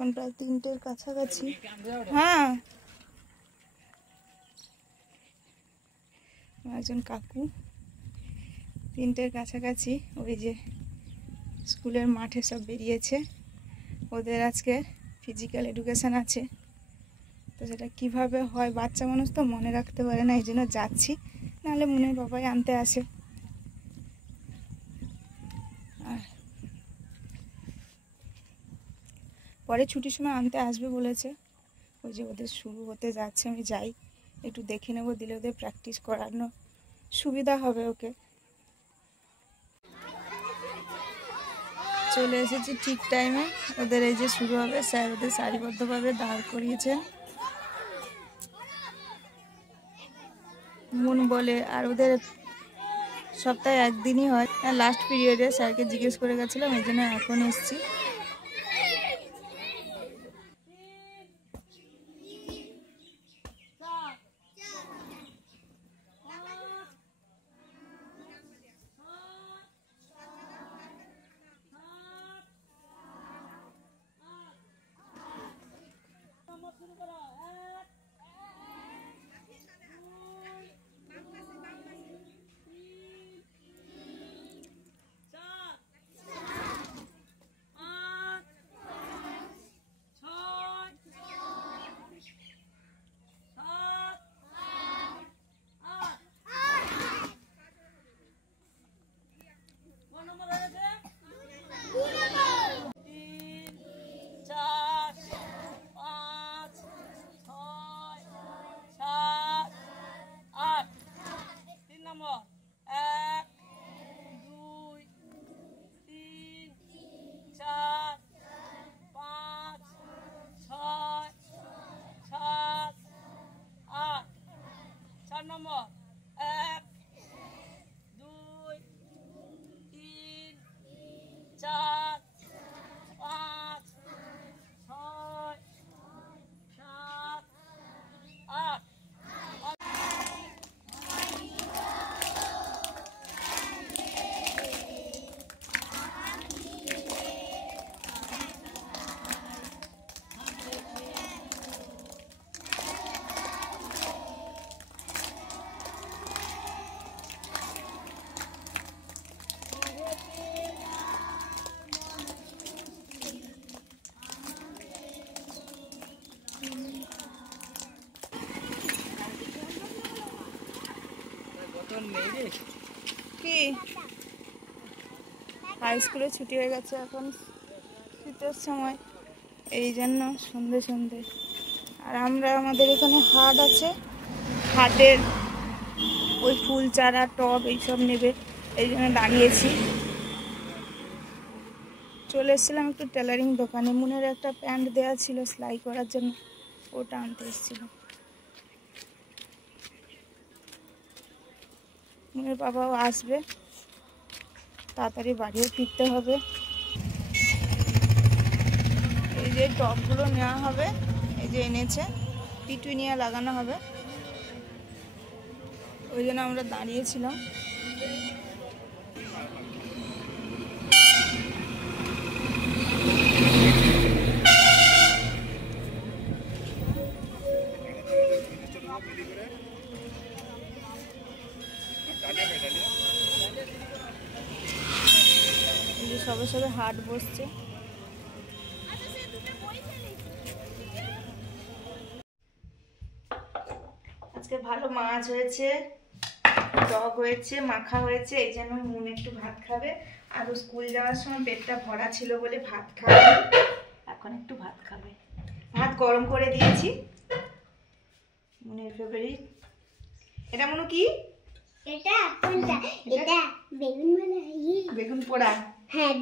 এখন প্রায় 3টের কাছাকাছি। হ্যাঁ, একজন কাকু 3টের কাছাকাছি ওই যে স্কুলের মাঠে সব বেরিয়েছে। ওদের আজকে ফিজিক্যাল এডুকেশান আছে, তো সেটা কীভাবে হয় বাচ্চা মানুষ তো মনে রাখতে পারে না, এই জন্য যাচ্ছি, নাহলে মুনের বাবাই আনতে আসে। আর পরে ছুটির সময় আনতে আসবে বলেছে। ওই যে ওদের শুরু হতে যাচ্ছে, আমি যাই একটু দেখে নেবো, দিলে ওদের প্র্যাকটিস করানো সুবিধা হবে। ওকে চলে এসেছি ঠিক টাইমে, ওদের এই যে শুরু হবে। স্যার ওদের সারিবদ্ধভাবে দাঁড় করিয়েছেন। মুন বলে, আর ওদের সপ্তাহে একদিনই হয়, লাস্ট পিরিয়ডে স্যারকে জিজ্ঞেস করে গেছিলাম, এই জন্য এখন এসছি। কি হাই স্কুলে ছুটি হয়ে গেছে, এখন শীতের সময়, এই জন্য সন্ধে সন্ধে। আর আমরা আমাদের এখানে হাট আছে, হাটের ওই ফুল চারা টব এইসব নেবে, এই জন্য দাঁড়িয়েছি। চলে এসেছিলাম একটু টেলারিং দোকানে, মুনের একটা প্যান্ট দেওয়া ছিল সেলাই করার জন্য, ওটা আনতে এসেছিলাম। মুনের বাবাও আসবে, তাড়াতাড়ি বাড়িও ফিরতে হবে। এই যে টবগুলো নেওয়া হবে, এই যে এনেছে, পিটুনিয়া লাগানো হবে, ওই জন্য আমরা দাঁড়িয়েছিলাম। সবে সবে হাট বসছে। আজকে ভালো মাছ হয়েছে, টক হয়েছে, মাখা হয়েছে, এই জন্য মুন একটু ভাত খাবে। আর স্কুল যাওয়ার সময় পেটটা ভরা ছিল বলে ভাত খাবে, এখন একটু ভাত খাবে। ভাত গরম করে দিয়েছি, মুনের ফেভারিট। এটা মনু কি? এটা কোনটা? এটা বেগুন বেগুন পোড়া। হ্যাঁ,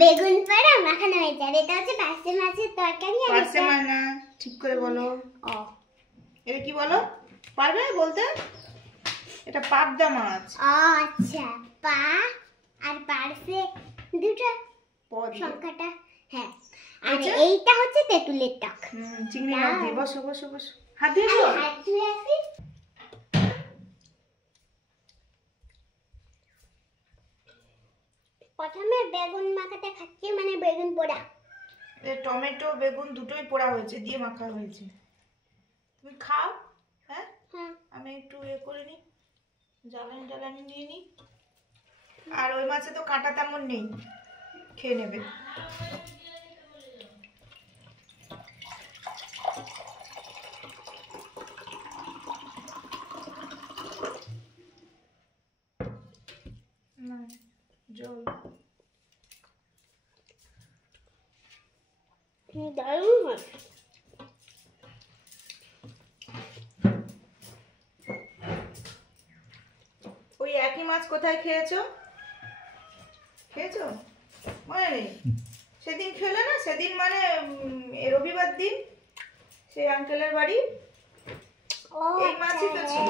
বেগুন পোড়া মাখানো হয়েছে। আর এটা হচ্ছে পার্সে মাছের তরকারি। আর পার্সে মাছ না, ঠিক করে বলো। এটা কি বলো, পারবে বলতে? এটা পাবদা মাছ। আচ্ছা, পা আর পার্সে দুটো সংখ্যাটা। হ্যাঁ, আর এইটা হচ্ছে তেঁতুলের টক। চিংড়ি মাছ দিয়ে। বসো বসো বসো, হাত দিয়ে বসো। হাত ধুয়ে আসি। প্রথমে বেগুন মাখাটা খাচ্ছি, মানে বেগুন পোড়া। টমেটো বেগুন দুটোই পোড়া হয়েছে, দিয়ে মাখা হয়েছে। তুমি খাও। হ্যাঁ, আমি একটু করে নিই, জ্বালানি নিয়ে নিই। আর ওই মাছে তো কাঁটা তেমন নেই, খেয়ে নেবে। জল দারুণ হয়। ওই একই মাছ কোথায় খেয়েছো? মনে নেই? সেদিন খেলে না, সেদিন মানে রবিবার দিন সেই আঙ্কেলের বাড়ি এই মাছই তো ছিল।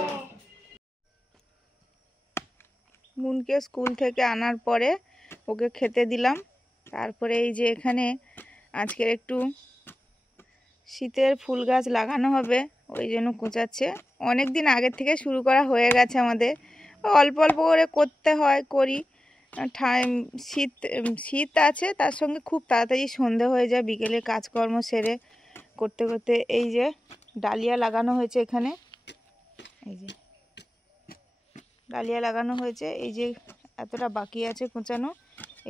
মুনকে স্কুল থেকে আনার পরে ওকে খেতে দিলাম। তারপরে এই যে এখানে আজকের একটু শীতের ফুল গাছ লাগানো হবে, ওই জন্য কোচাচ্ছে। অনেক দিন আগের থেকে শুরু করা হয়ে গেছে আমাদের, অল্প অল্প করে করতে হয়, করি। শীত আছে, তার সঙ্গে খুব তাড়াতাড়ি সন্ধে হয়ে যায়, বিকেলে কাজকর্ম সেরে করতে করতে। এই যে ডালিয়া লাগানো হয়েছে এখানে, এই যে ডালিয়া লাগানো হয়েছে, এই যে এতটা বাকি আছে কোঁচানো।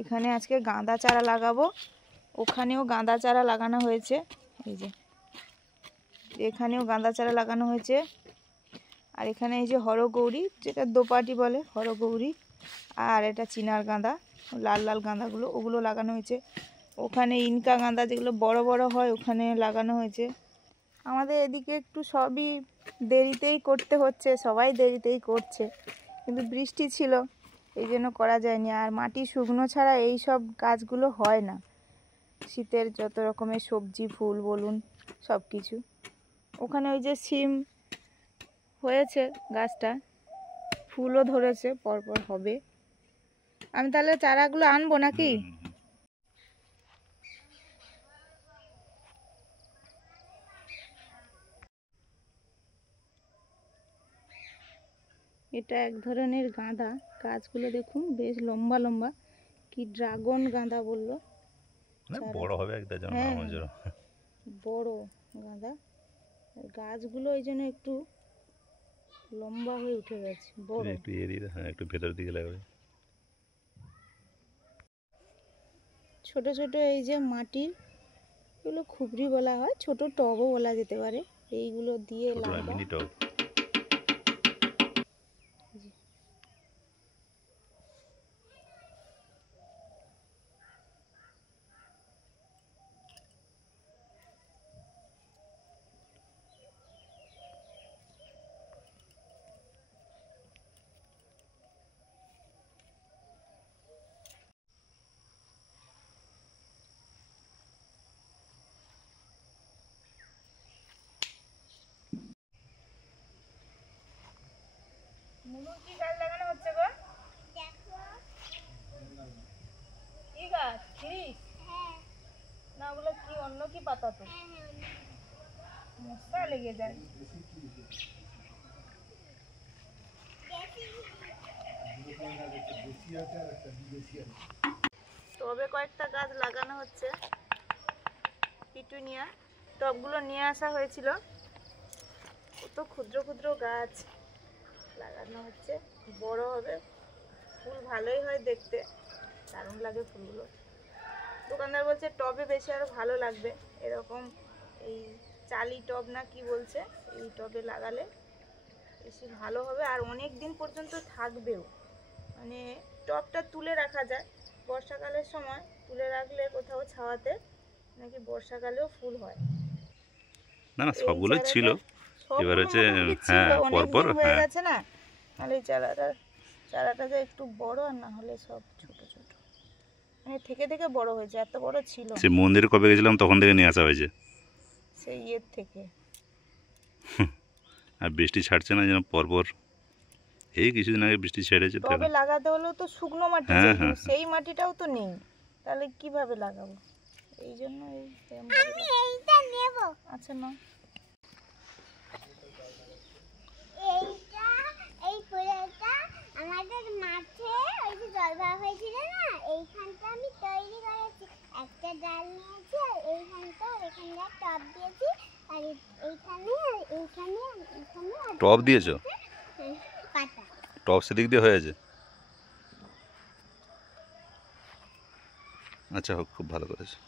এখানে আজকে গাঁদা চারা লাগাবো, ওখানেও গাঁদা চারা লাগানো হয়েছে, এই যে এখানেও গাঁদা চারা লাগানো হয়েছে। আর এখানে এই যে হরগৌরী, যেটা দোপাটি বলে, হরগৌরী। আর এটা চিনার গাঁদা, লাল লাল গাঁদাগুলো, ওগুলো লাগানো হয়েছে। ওখানে ইনকা গাঁদা যেগুলো বড় বড় হয়, ওখানে লাগানো হয়েছে। আমাদের এদিকে একটু সবই দেরিতেই করতে হচ্ছে, সবাই দেরিতেই করছে, কিন্তু বৃষ্টি ছিল এই জন্য করা যায়নি। আর মাটি শুকনো ছাড়া এই সব গাছগুলো হয় না, শীতের যত রকমের সবজি ফুল বলুন সব কিছু। ওখানে ওই যে সিম হয়েছে গাছটা, ফুলও ধরেছে, পরপর হবে। আমি তাহলে চারাগুলো আনবো নাকি? এটা এক ধরনের গাঁদা, গাছগুলো দেখুন বেশ লম্বা লম্বা, কি ড্রাগন গাঁদা বললো। বড় হবে একটা, হ্যাঁ বড় গাঁদা, গাছগুলো এই জন্য একটু লম্বা হয়ে উঠে গেছে, বড়। একটু এরিয়া, হ্যাঁ একটু ভেতর দিকে লাগবে। ছোট ছোট এই যে মাটির, এগুলো খুবরি বলা হয়, ছোট টবও বলা যেতে পারে, এইগুলো দিয়ে লাগাবো। মিনি টব। মুনুর কি গাছ লাগানো হচ্ছে গো? কি গাছ? খিরিস? না ওগুলো কি অন্য কি পাতা? তো মশা লেগে যায়। তবে কয়েকটা গাছ লাগানো হচ্ছে, পিটুনিয়া। টবগুলো নিয়ে আসা হয়েছিল, কত ক্ষুদ্র ক্ষুদ্র গাছ লাগানো হচ্ছে, বড় হবে, ফুল ভালোই হয় দেখতে, দারুণ লাগে ফুলগুলো। দোকানদার বলছে টবে বেশি আরো ভালো লাগবে, এরকম এই চালি টব না কি বলছে, এই টবে লাগালে বেশি ভালো হবে, আর অনেক দিন পর্যন্ত থাকবেও। মানে টবটা তুলে রাখা যায়, বর্ষাকালের সময় তুলে রাখলে কোথাও ছাওয়াতে, নাকি বর্ষাকালেও ফুল হয়। না না, সবগুলো ছিল, এবার হচ্ছে হ্যাঁ পরপর হয়ে গেছে না, তাহলে চারাটা যে একটু বড়, আর না হলে সব ছোট ছোট, মানে থেকে থেকে বড় হয়েছে, এত বড় ছিল। সে মন্দিরে কবে গেছিলাম তখন থেকে নিয়ে আসা হয়েছে, সেই ইয়ের থেকে। আর বৃষ্টি ছাড়ছে না যেন পরপর, এই কিছুদিন আগে বৃষ্টি ছেড়েছে। তবে লাগাতে হলেও তো শুকনো মাটি, সেই মাটিটাও তো নেই, তাহলে কিভাবে লাগাবো? এই জন্য এইটা নেব। আচ্ছা না, এই ফুলটা আমাদের মাঠে ওই যে জল ভরা হয়েছিল না, এইখানটা আমি তৈরি করেছি। একটা ডাল নিয়েছি আর এইখানটা আর এখানটা টপ দিয়েছি আর এইখানে আর এইখানে আর এইখানে আর টপ দিয়েছো? পাতা। টপ সেদিক দিয়ে হয়ে আছে। আচ্ছা হোক, খুব ভালো করেছো।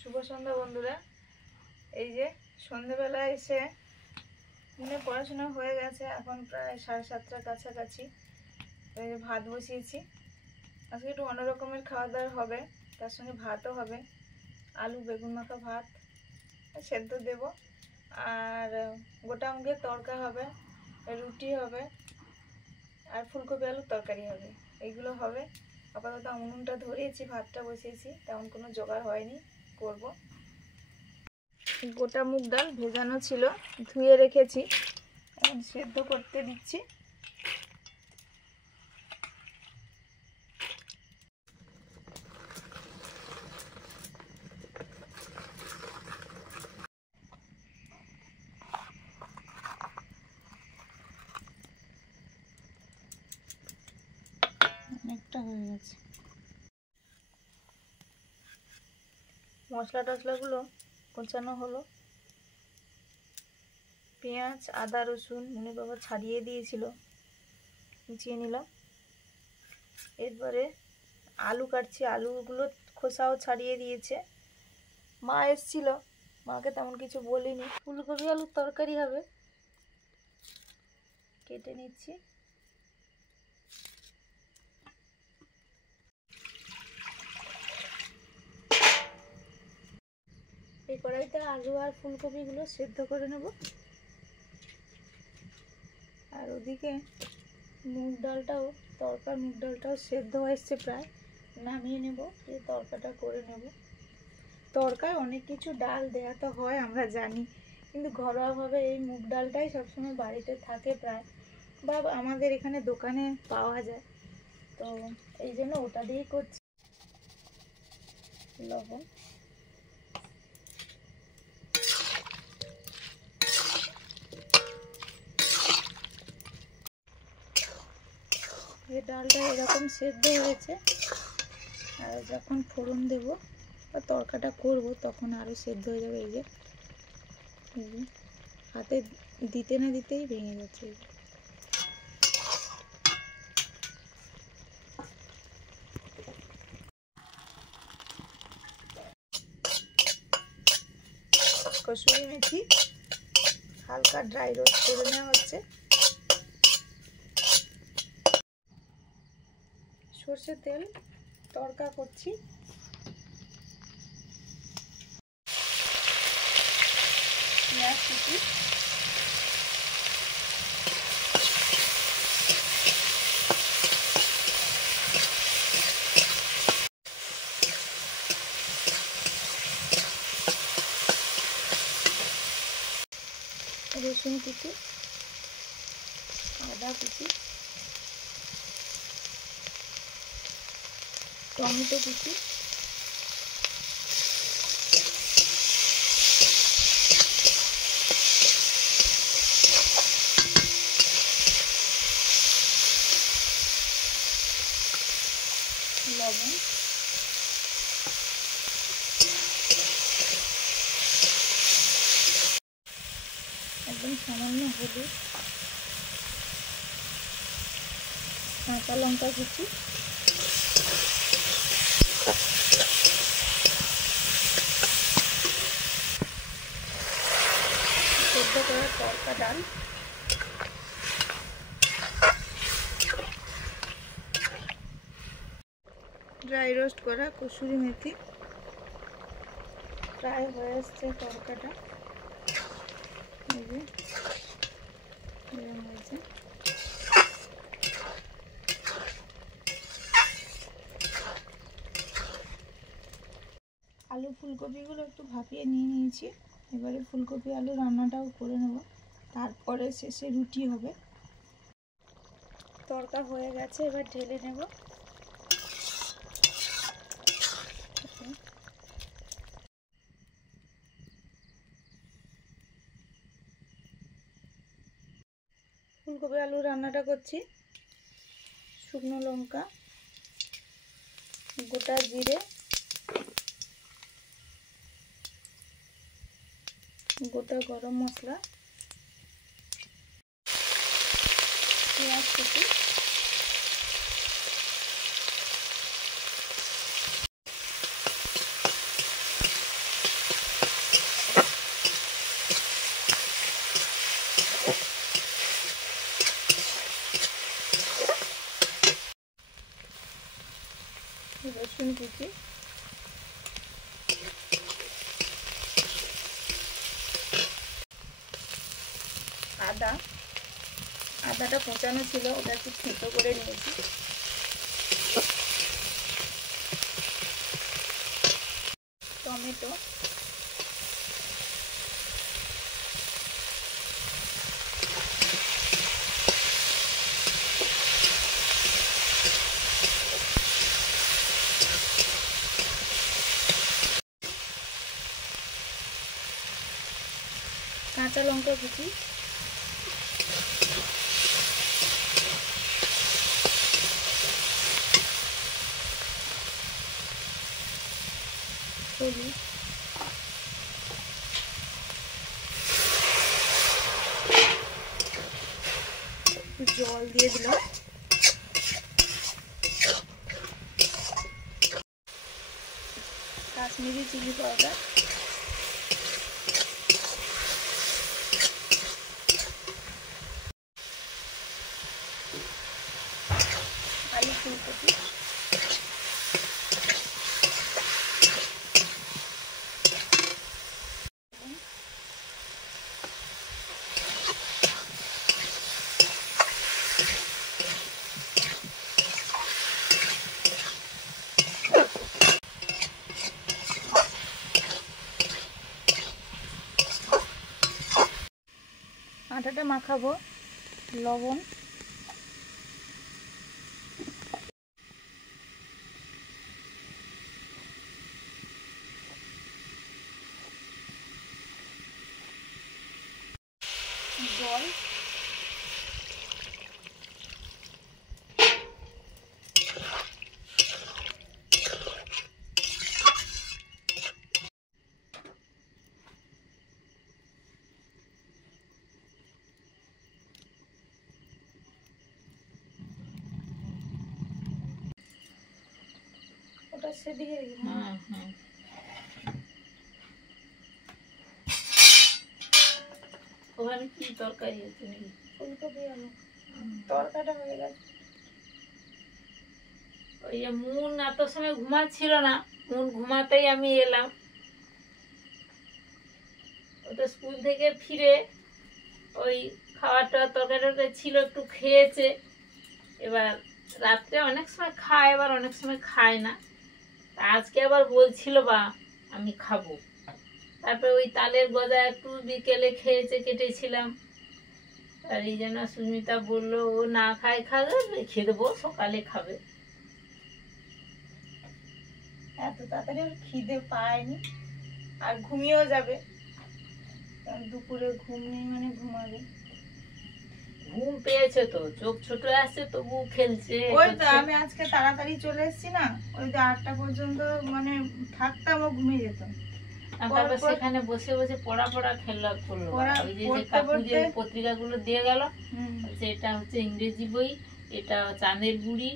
শুভ সন্ধ্যা বন্ধুরা। এই যে সন্ধ্যেবেলা এসে পড়াশোনা হয়ে গেছে, এখন প্রায় 7:30টার কাছাকাছি। এই যে ভাত বসিয়েছি, আজকে একটু অন্য রকমের খাওয়া দাওয়া হবে, তার সঙ্গে ভাতও হবে, আলু বেগুন মাখা ভাত সেদ্ধ দেব, আর গোটা মুগের তরকা হবে, রুটি হবে, আর ফুলকপি আলুর তরকারি হবে, এইগুলো হবে। আপাতত উনুনটা ধরিয়েছি, ভাতটা বসিয়েছি, তেমন কোনো জোগাড় হয়নি, করব। গোটা মুগ ডাল ভেজানো ছিল, ধুয়ে রেখেছি, এখন সেদ্ধ করতে দিচ্ছি। অনেকটা হয়ে গেছে। মশলা টশলাগুলো কোচানো হলো, পেঁয়াজ আদা রসুন মুনি বাবা ছাড়িয়ে দিয়েছিল, কুচিয়ে নিলাম। এরপরে আলু কাটছি, আলুগুলো খোসাও ছাড়িয়ে দিয়েছে। মা এসছিল, মাকে তেমন কিছু বলিনি। ফুলকপি আলুর তরকারি হবে, কেটে নিচ্ছি। এই কড়াইতে আলু আর ফুলকপিগুলো সেদ্ধ করে নেব, আর ওদিকে মুগ ডালটাও মুগ ডালটাও সেদ্ধ হয়েছে প্রায়, নামিয়ে নেব, দিয়ে তরকাটা করে নেব। তরকায় অনেক কিছু ডাল দেয়া তো হয় আমরা জানি, কিন্তু ঘরোয়াভাবে এই মুগ ডালটাই সবসময় বাড়িতে থাকে প্রায়, বা আমাদের এখানে দোকানে পাওয়া যায়, তো এই জন্য ওটা দিয়েই করছি। লবণ, এই ডালটা এরকম সেদ্ধ হয়েছে, আর যখন ফোড়ন দেব বা তরকাটা করব তখন আরও সেদ্ধ হয়ে যাবে। এই যে হাতে দিতে না দিতেই ভেঙে যাচ্ছে। কসুরি মেথি হালকা ড্রাই রোস্ট করে নেওয়া হচ্ছে। সর্ষের তেল তরকা করছি। পেঁয়াজ কুচি, রসুন কুচি, আদা কুচি, টমেটো কুচি, লবণ, একদম সামান্য হলুদ, কাঁচা লঙ্কা কুচি, সেদ্ধ করা তরকা ডাল, ড্রাই রোস্ট করা কসুরি মেথি। প্রায় হয়ে আসছে তরকাটা, এই যে এরকম হয়েছে। আলু ফুলকপিগুলো একটু ভাপিয়ে নিয়ে নিয়েছি, এবারে ফুলকপি আলু রান্নাটাও করে নেব, তারপরে শেষে রুটি হবে। তরকা হয়ে গেছে, এবার ঢেলে নেব। ফুলকপি আলু রান্নাটা করছি। শুকনো লঙ্কা, গোটা জিরে, গোটা গরম মশলা, পেঁয়াজ কুচি, রসুন কুচি, আদাটা কোচানো ছিল, ওটা একটু থেতো করে নিয়েছি। টমেটো, কাঁচা লঙ্কা কুচি, হলুদ, জল দিয়ে দিলাম। কাশ্মীরি চিলি পাউডার, আলু ফুলকপি, আটাটা মাখাবো, লবণ, জল, ওটা সেদিকে ওখানে কি তরকারি হচ্ছে নাকি? ফুলকপি আলু তরকাটা হয়ে গেছে। ওই যে মুন এত সময় ঘুমাচ্ছিল না, মুন ঘুমাতেই আমি এলাম। ও তো স্কুল থেকে ফিরে ওই খাওয়াটা তরকারিটা ছিল একটু খেয়েছে। এবার রাত্রে অনেক সময় খায়, আবার অনেক সময় খায় না। আজকে আবার বলছিল বা আমি খাবো। তারপরে ওই তালের গজা একটু বিকেলে খেয়েছে, কেটেছিলাম। আর এই জন্য সুস্মিতা বললো ও না খায়, খাবে রেখে দেবো, সকালে খাবে। এত তাড়াতাড়ি ওর খিদে পায়নি, আর ঘুমিয়েও যাবে, কারণ দুপুরে ঘুম নেই মানে ঘুমাবে। ঘুম পেয়েছে তো, চোখ ছোট আসছে তবু খেলছে। ওই তো আমি আজকে তাড়াতাড়ি চলে এসেছি না, ওই যে 8টা পর্যন্ত মানে থাকতাম, ও ঘুমিয়ে যেত। তারপর সেখানে বসে বসে পড়া খেলা করলো। ওই যে কাকু যে পত্রিকাগুলো দিয়ে গেল, এটা হচ্ছে ইংরেজি বই, এটা চাঁদের বুড়ি,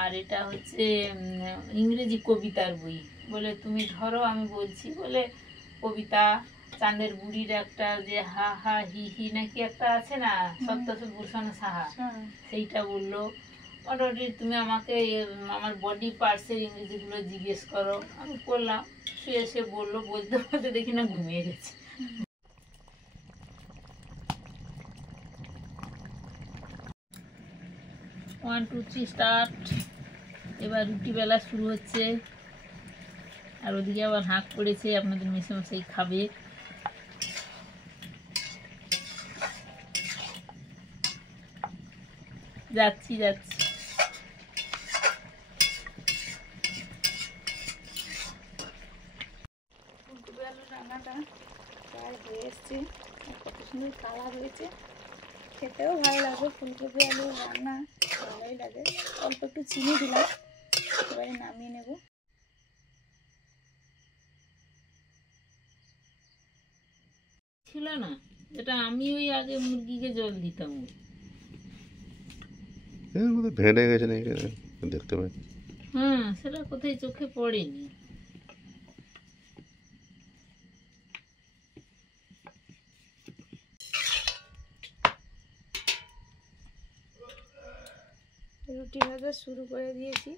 আর এটা হচ্ছে ইংরেজি কবিতার বই। বলে তুমি ধরো, আমি বলছি। বলে কবিতা চাঁদের বুড়ির একটা যে হা হা হি হি নাকি একটা আছে না, সত্যভূষণ সাহা, সেইটা বললো। মোটামুটি তুমি আমাকে আমার বডি পার্টসের ইংরেজিগুলো জিজ্ঞেস করো। আমি করলাম, শুয়ে এসে বললো, বলতে বলতে দেখি না ঘুমিয়ে গেছে। 1 2 3 স্টার্ট। এবার রুটি বেলা শুরু হচ্ছে, আর ওদিকে আবার হাঁক পড়েছে, আপনাদের মেসেমশাই খাবে। যাচ্ছি যাচ্ছি। ফুলকপি আলুর রান্নাটা প্রায় হয়ে এসছে, কত সুন্দর কালার হয়েছে, খেতেও ভালো লাগে। ফুলকপি আলুর রান্না ভালোই লাগে। অল্প একটু চিনি দিলাম, এবারে নামিয়ে নেব। ছিল না, এটা আমি ওই আগে মুরগিকে জল দিতাম। এর মধ্যে ভেড়ে গেছে নাকি দেখতে পাই। হ্যাঁ, সেটা কোথায় চোখে পড়েনি। রুটি ভাজা শুরু করে দিয়েছি।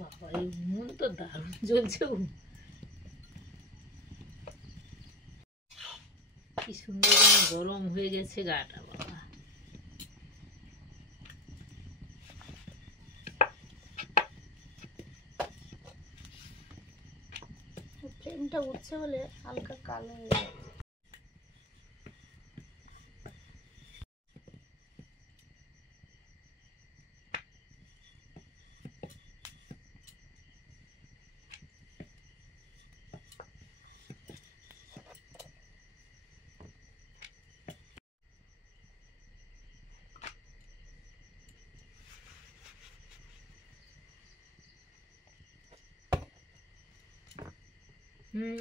বাবা, এই উনুন তো দারুণ জ্বলছে। কি সুন্দর যেন গরম হয়ে গেছে গাটা বাবা। ফ্লেমটা উঠছে বলে হালকা কালো হয়ে যাচ্ছে।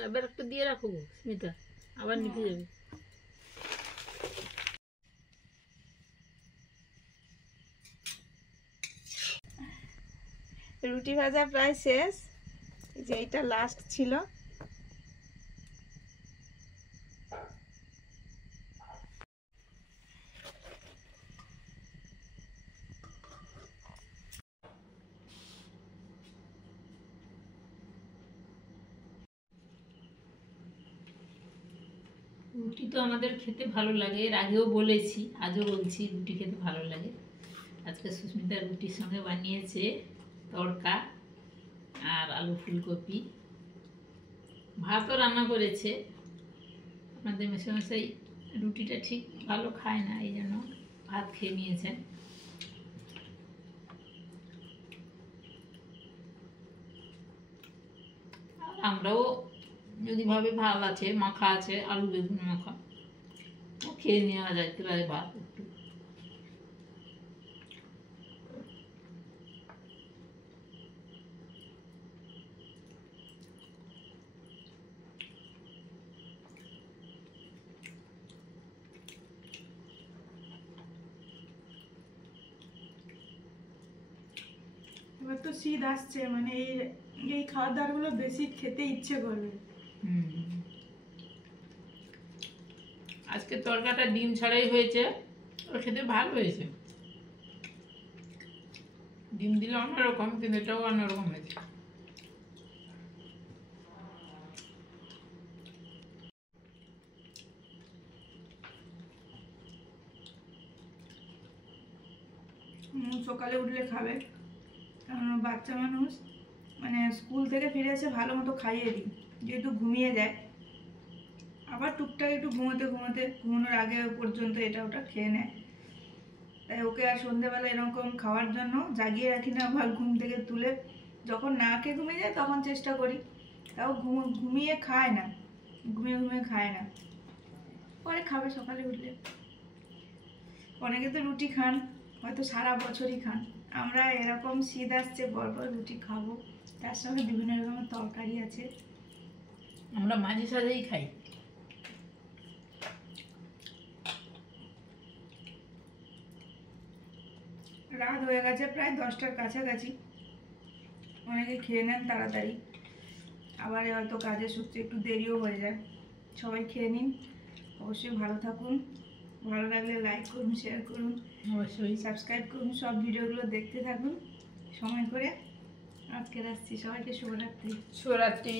এবার একটু দিয়ে রাখো স্মিতা, আবার নিভে যাবে। রুটি ভাজা প্রায় শেষ, এই যে এইটা লাস্ট ছিল। রুটি তো আমাদের খেতে ভালো লাগে, এর আগেও বলেছি, আজও বলছি, রুটি খেতে ভালো লাগে। আজকে সুস্মিতা রুটির সঙ্গে বানিয়েছে তড়কা আর আলু ফুলকপি। ভাতও রান্না করেছে। আপনাদের মেশামশাই রুটিটা ঠিক ভালো খায় না, এই জন্য ভাত খেয়ে নিয়েছেন। আর আমরাও যদি ভাবে ভাত আছে, মাখা আছে, আলু বেগুন মাখা, খেয়ে নেওয়া যাইতে পারে ভাত একটু। এবার তো শীত আসছে, মানে এই এই খাবার দাবারগুলো বেশি খেতে ইচ্ছে করবে। আজকে তরকাটা ডিম ছাড়াই হয়েছে, ওর খেতে ভালো হয়েছে। ডিম দিলে অন্যরকম, কিন্তু এটাও অন্যরকম হয়েছে। সকালে উঠলে খাবে, কারণ বাচ্চা মানুষ, মানে স্কুল থেকে ফিরে এসে ভালো মতো খাইয়ে দিই, যেহেতু ঘুমিয়ে যায়, আবার টুকটাক একটু ঘুমানোর আগে পর্যন্ত এটা ওটা খেয়ে নেয়। তাই ওকে আর সন্ধ্যেবেলা এরকম খাওয়ার জন্য জাগিয়ে রাখি না, আবার ঘুম থেকে তুলে যখন না খেয়ে ঘুমিয়ে যায় তখন চেষ্টা করি, তাও ঘুমিয়ে খায় না, ঘুমিয়ে খায় না, পরে খাবে সকালে উঠলে। অনেকে তো রুটি খান, হয়তো সারা বছরই খান। আমরা এরকম শীত আসছে পরপর রুটি খাবো, তার সঙ্গে বিভিন্ন রকমের তরকারি আছে। আমরা মাঝে সাঝেই খাই। রাত হয়ে গেছে প্রায় 10টার কাছাকাছি। অনেকে খেয়ে নেন তাড়াতাড়ি, আবার হয়তো কাজের সূত্রে একটু দেরিও হয়ে যায়। সবাই খেয়ে নিন, অবশ্যই ভালো থাকুন। ভালো লাগলে লাইক করুন, শেয়ার করুন, অবশ্যই সাবস্ক্রাইব করুন, সব ভিডিওগুলো দেখতে থাকুন সময় করে। আজকে রাখছি, সবাইকে শুভরাত্রি। শিবরাত্রি।